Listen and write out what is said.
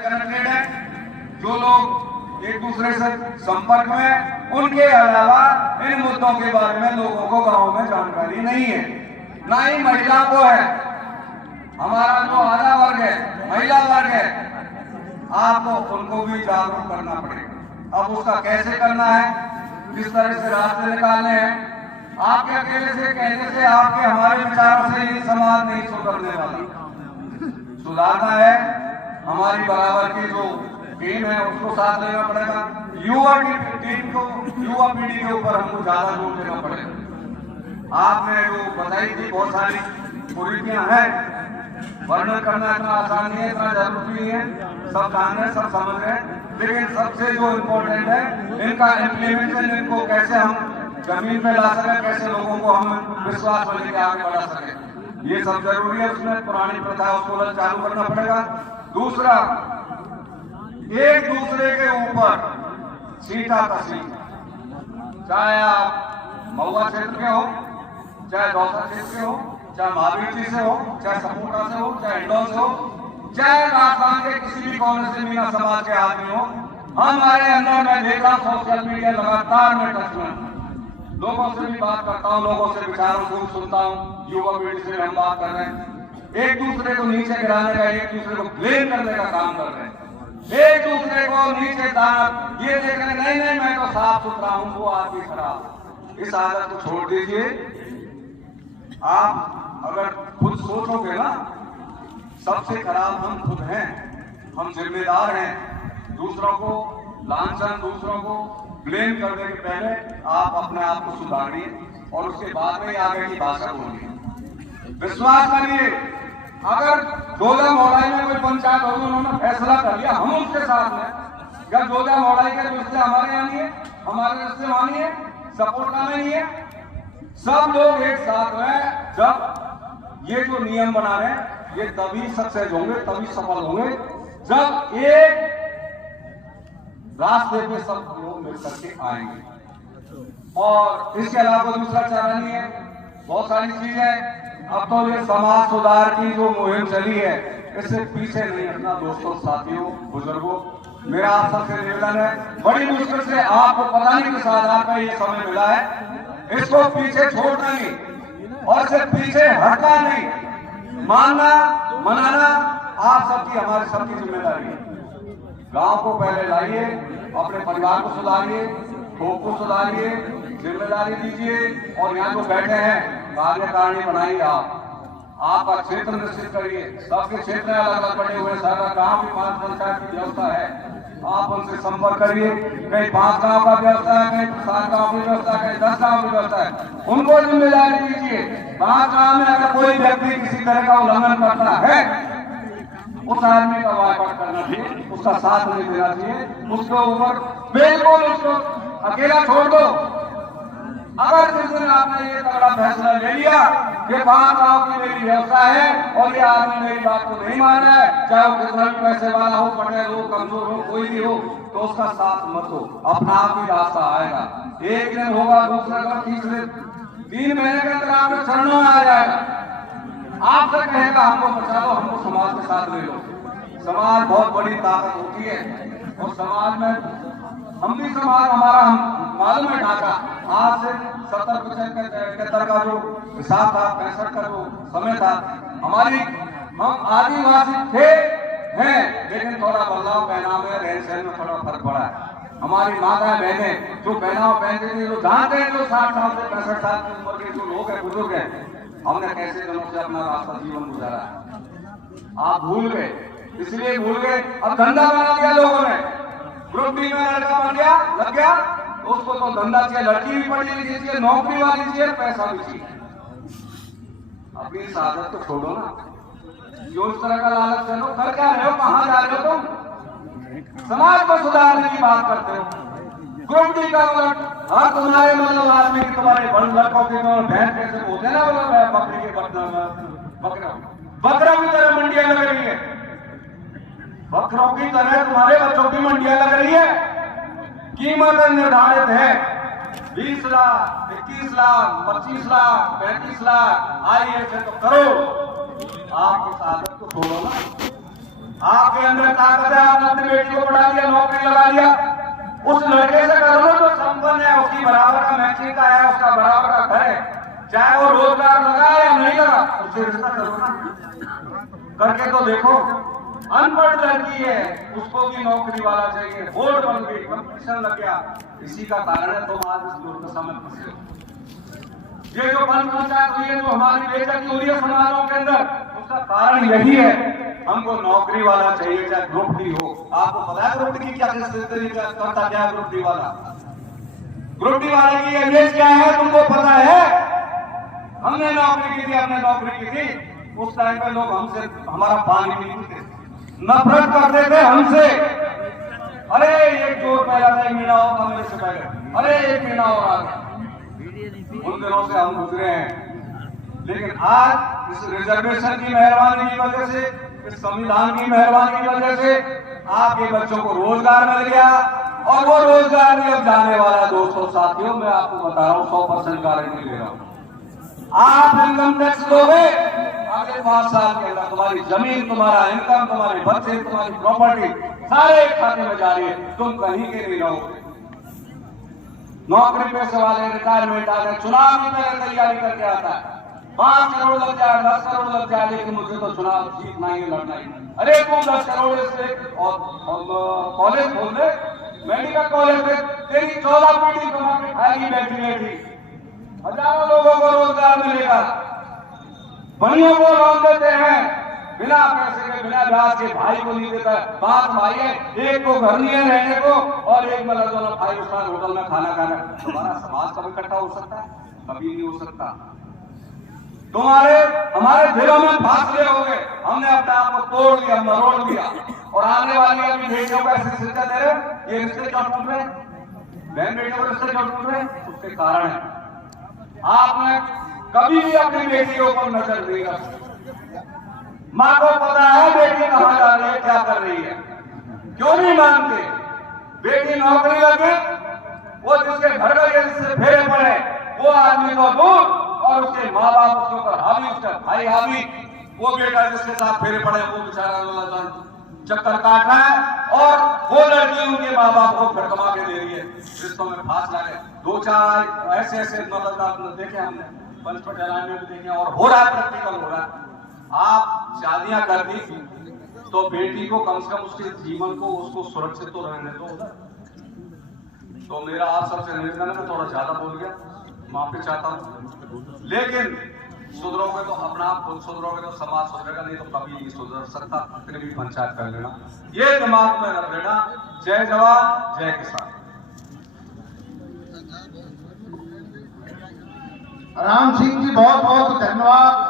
Connected है। जो लोग एक दूसरे से संपर्क में, उनके अलावा इन मुद्दों के बारे में लोगों को गांव में जानकारी नहीं है, ना ही महिला को है। हमारा जो आधा वर्ग है, महिला वर्ग है, आपको उनको भी जागरूक करना पड़ेगा। अब उसका कैसे करना है, किस तरह से रास्ते निकालने हैं। आपके अकेले से कहने से, आपके हमारे विचारों से ये समाज नहीं सुधरने वाला। सुधारना है, हमारी बराबर की जो टीम है उसको साथ लेना पड़ेगा। युवा टीम को, युवा पीढ़ी के ऊपर हमको ज्यादा जोर देना पड़ेगा। आपने जो बताई थी बहुत सारी कुरीतियां हैं, वर्णन करना इतना आसान नहीं है, इतना जरूरी नहीं है। सब जान रहे, सब समझ रहे हैं, लेकिन सबसे जो इम्पोर्टेंट है इनका इम्प्लीमेंटेशन, इनको कैसे हम जमीन पे ला सके, कैसे लोगों को हम विश्वास में लेके आगे बढ़ा सके, ये सब जरूरी है। उसमें पुरानी प्रथा उसको चालू करना पड़ेगा। दूसरा, एक दूसरे के ऊपर सीटा कसी, चाहे आप महुआ क्षेत्र के हो, चाहे दौसा क्षेत्र के हो, चाहे महावीर से हो, चाहे सपोटा से हो, चाहे इंडोर से हो, चाहे राजस्थान के किसी भी कोने से मीना समाज के आदमी हो, हमारे अंदर मैं देखा सोशल मीडिया लगातार मैं टच में लोगों से भी बात करता हूँ, लोगों से विचारों को सुनता हूँ, युवा पीढ़ी से हम बात कर रहे हैं। एक दूसरे को नीचे गिराने का, एक दूसरे को ब्लेम करने का काम कर रहे हैं। एक दूसरे को नीचे दान ये देख रहे, नहीं नहीं मैं तो साफ सुथरा हूँ, वो आदमी खराब। इस आदत को छोड़ दीजिए। आप अगर खुद सोचोगे ना, सबसे खराब हम खुद हैं, हम जिम्मेदार हैं। दूसरों को लांछन, दूसरों को ब्लेम करने के पहले आप अपने आप को सुधारिए और उसके बाद में आगे की भाषा बोलिए। विश्वास करिए, अगर जोधा मोड़ाई में कोई पंचायत होगी, उन्होंने फैसला कर लिया, हम उसके साथ हैं। क्या जोधा मोड़ाई के रिश्ते हमारे यहाँ नहीं है, हमारे रिश्ते वहां नहीं है, सपोर्टा में नहीं है। सब लोग एक साथ हैं। जब ये जो नियम बना रहे हैं, ये तभी सक्सेस होंगे, तभी सफल होंगे, जब एक रास्ते पे सब लोग मिल करके आएंगे। और इसके अलावा दूसरा चारा नहीं है, बहुत सारी चीजें। अब तो ये समाज सुधार की जो मुहिम चली है, इससे पीछे नहीं हटना। दोस्तों, साथियों, बुजुर्गों, मेरा आप सबसे निवेदन है, बड़ी मुश्किल से आपको पता नहीं किस आधार पर ये समय मिला है, इसको पीछे छोड़ना नहीं और इससे पीछे हटना नहीं। मानना, मनाना आप सबकी, हमारे सबकी जिम्मेदारी है। गांव को पहले लाइए, अपने परिवार को सुधारिए, ठोक को सुधारिए, जिम्मेदारी दीजिए। और यहाँ जो बैठे हैं, कार्यकारिणी बनाइए। आपका क्षेत्र निश्चित करिए। सबके क्षेत्र अलग अलग बने हुए, सारा गांव की 5 पंचायत की व्यवस्था है, आप उनसे संपर्क करिए। कहीं 5 गांव का व्यवस्था है, कहीं 7 गांव की व्यवस्था है, कहीं 10 गांव की व्यवस्था है, उनको जिम्मेदारी दीजिए। 5 गांव में अगर कोई व्यक्ति किसी तरह का उल्लंघन करता है, उस आदमी का वायकट करना चाहिए, उसका साथ नहीं देना चाहिए, उसके ऊपर बिल्कुल उसको अकेला छोड़ दो। अगर जिस दिन आपने ये तगड़ा फैसला ले लिया कि 5 गांव की मेरी व्यवस्था है और ये आदमी मेरी बात को नहीं मान रहा है, चाहे वो कितना भी पैसे वाला हो, पटेल हो, कमजोर हो, कोई भी हो, तो उसका साथ मत हो, अपना आप ही रास्ता आएगा। एक दिन होगा, दूसरा का, तीसरे 3 महीने के अंदर आपके चरणों में आ जाएगा। आपसे कहेगा हमको बचा लो, हमको समाज के साथ ले लो। समाज बहुत बड़ी ताकत होती है और समाज में हम भी समाज, हमारा मालूम है ढांचा। आज से 70-75 का जो हिसाब था, 65 का जो समय था, हम आदिवासी थे हैं, लेकिन थोड़ा बदलाव पहनावे, रहन सहन में थोड़ा फर्क पड़ा है। हमारी माता बहनें जो पहनावा पहनते थे, जो जानते हैं, जो 60 साल से 65 साल की उम्र के जो लोग हैं, बुजुर्ग हैं, हमने कैसे दिनों से अपना रास्ता जीवन गुजारा है, आप भूल गए। इसलिए भूल गए, अब धंधा बना दिया लोगों ने। ग्रुप डी में लड़का बन गया, लग गया, तो उसको तो धंधा चाहिए, लड़की भी पढ़ी लिखी चाहिए, नौकरी वाली चाहिए, पैसा भी चाहिए। अपनी इस आदत को छोड़ो ना। जो इस तरह का लालच चलो, कर क्या रहे हो, कहां जा रहे हो तुम? समाज को सुधारने की बात करते हो। ग्रुप डी का हर तुम्हारे मतलब आदमी की, तुम्हारे बड़ लड़कों के भैंस कैसे बोलते हैं ना, बकरी के बकरा की तरह मंडियां लग रही है, बकरों की तरह तुम्हारे बच्चों की मंडियां लग रही है। कीमत निर्धारित है 20 लाख, 21 लाख, 25 लाख, 35 लाख। आइए तो करो, आप इस आदत को छोड़ो ना। आपके अंदर ताकत है, आपने अपनी बेटी को पढ़ा दिया, नौकरी लगा लिया, उस लड़के से करो ना जो संपन्न है, उसकी बराबर का मैचिंग का है, उसका बराबर का घर है, चाहे वो रोजगार लगा या नहीं लगा, उससे रिश्ता करो ना। करके तो देखो। अनपढ़ लड़की है, उसको भी नौकरी वाला चाहिए, वोट बन गई, कंपटीशन लग गया, इसी का कारण है तुम आज इस दुर्दशा में फंसे हो। ये जो पंच पंचायत हुई है, जो हमारी बेइज्जती हो रही है समाजों के अंदर, उसका कारण यही है, हमको नौकरी वाला चाहिए, चाहे ग्रुप डी हो। आपको पता है ग्रुप डी की क्या करता, क्या ग्रुप डी वाला? ग्रुप डी वाले की इमेज क्या है तुमको पता है? हमने नौकरी की थी, हमने नौकरी की थी, उस टाइम पे लोग हमसे हमारा पानी नहीं पीते, नफरत करते थे हमसे। अरे एक चोर पहला था, एक महीना और था मेरे से पहले, अरे एक महीना और आ गया। उन दिनों से हम गुजरे हैं, लेकिन आज इस रिजर्वेशन की मेहरबानी की वजह से, इस संविधान की मेहरबानी की वजह से आपके बच्चों को रोजगार मिल गया, और वो रोजगार भी अब जाने वाला। दोस्तों साथियों, मैं आपको बता रहा हूँ, 100% गारंटी ले रहा हूँ। आप इनकम टैक्स दोगे, अगले 5 साल के अंदर तुम्हारी जमीन, तुम्हारा इनकम, तुम्हारे बच्चे, तुम्हारी प्रॉपर्टी सारे खाते में जा रही है, तुम कहीं के नहीं रहोगे। नौकरी पेशे वाले रिटायरमेंट आ गए, चुनाव की पहले तैयारी करके आता है, 5 करोड़ लग जाए, 10 करोड़ लग जाए, लेकिन मुझे तो चुनाव जीतना ही लड़ना ही। अरे तू 10 करोड़ से और कॉलेज खोल दे, मेडिकल कॉलेज में तेरी 14 पीढ़ी कमा के खाएगी बैठी बैठी, हजारों लोगों को रोजगार मिलेगा। बनियों को लोन देते हैं बिना पैसे के, बिना ब्याज के, भाई को नहीं देता। 5 भाई है, एक को घर नहीं है रहने को, और एक में लगा 5 स्टार होटल में खाना खाना। तुम्हारा समाज कभी इकट्ठा हो सकता है? कभी नहीं हो सकता। तुम्हारे हमारे दिलों में फासले हो गए, हमने अपने आप को तोड़ लिया, मरोड़ लिया, और आने वाली अपनी बेटियों का ऐसे रिश्ते दे रहे। ये रिश्ते क्यों टूट रहे? बहन बेटियों के रिश्ते क्यों टूट रहे? उसके कारण है आपने कभी भी अपनी बेटियों पर नजर नहीं रखी। माँ को पता है बेटी कहाँ जा रही है, क्या कर रही है, क्यों नहीं मानते? बेटी नौकरी लगे, वो जिसके घर का जिससे फेरे पड़े, वो आदमी तो दूर, और उसके माँ बाप उसके ऊपर हावी, उसका भाई हावी, वो बेटा जिसके साथ फेरे पड़े, वो बेचारा चक्कर काट रहा है, और वो लड़की उनके माँ बाप को फिर कमा के दे रही है। रिश्तों में फासला है। 2-4 ऐसे ऐसे मतलब देखे हमने, पंच पटेल में भी देखे, और हो रहा है, प्रैक्टिकल हो रहा है। आप शादियां कर दी तो बेटी को कम से कम उसके जीवन को, उसको सुरक्षित तो रहने दो। तो मेरा आप सबसे निवेदन है, मैं थोड़ा ज्यादा बोल गया, माफी चाहता हूं, लेकिन सुधरोगे तो अपना आप खुद सुधरोगे तो समाज सुधरेगा, नहीं तो कभी नहीं सुधर सकता। फिर भी पंचायत कर लेना, ये दिमाग में रख लेना। जय जवान, जय किसान। राम सिंह जी बहुत बहुत धन्यवाद।